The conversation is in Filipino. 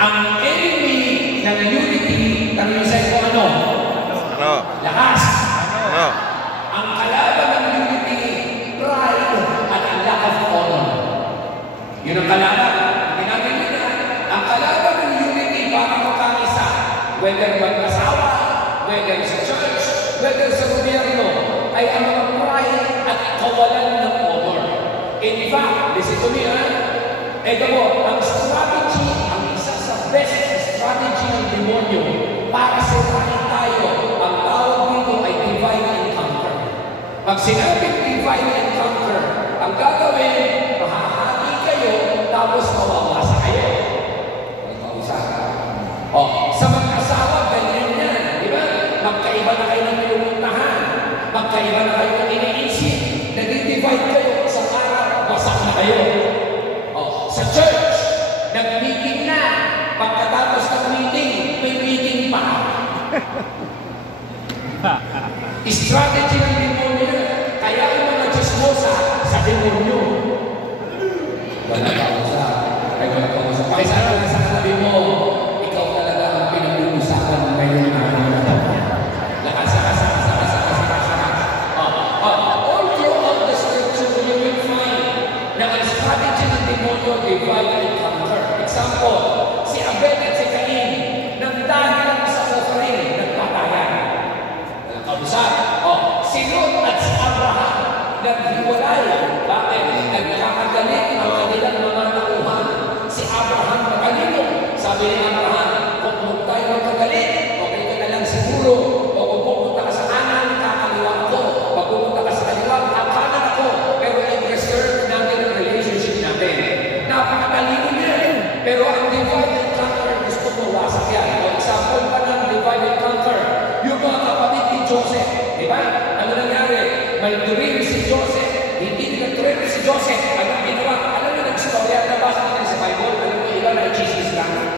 Ang enemy ng unity, tanong ko ano? Ano? Lakas. Ano? Ang kalaban ng unity, pride at ang lack of honor. Yun ang kalaban. Hindi namin yun na. Ang kalaban ng unity para makakisa, whether mag-asawa, whether sa church, whether sa gobyerno, ay ang mga pride at kawalan ng honor. In fact, listen to me, ha? Ito po, ang strategy, ang isa sa best strategy ng demonyo para sirain tayo, ang tawag dito ay divide and conquer. Pag sinabing divide and conquer, ang gagawin, mahahati kayo, tapos mawawasa kayo. Sa mag-asawa, ganyan yan, di ba? Magkaiba na kayo ng pinupuntahan, magkaiba na kayo ng iniisip, nag-divide kayo sa araw, wasak na kayo. Sa church, nag-meeting na. Pagkatapos ng meeting, may meeting pa. Strategy ng demonyo. Kaya yung mga chismosa sa demonyo. Wala ka sa. Pakisara na sa katabi mo, ikaw talaga ang pinag-uusapan ng ngayon na lakas. All throughout the scripture, you will find na ang strategy ng demonyo, divide and conquer. Example, si Abel at si Cain, nang dahil lang sa offering, nagpatayan. Kausap, si Lot at si Abraham, naghiwalay. Bakit? Nagkakagalit ang kanilang mga nakuhan. Si Abraham magalino. Sabi ni Abraham, kung huwag tayo magkagalit, okay ka na lang siguro. O kung pupunta ka sa kanan, kakaliwang ko. Pag pupunta ka sa kaliwang, kakanan ako. Pero i-preserve natin ang relationship natin. Napakatalino niya. Pero ang divide and conquer, gusto mo wasak yan. O example pa ng divide and conquer, yung mga kapatid ni Joseph. Diba? Ano nangyari? May dream si Joseph. Hindi nila dream si Joseph.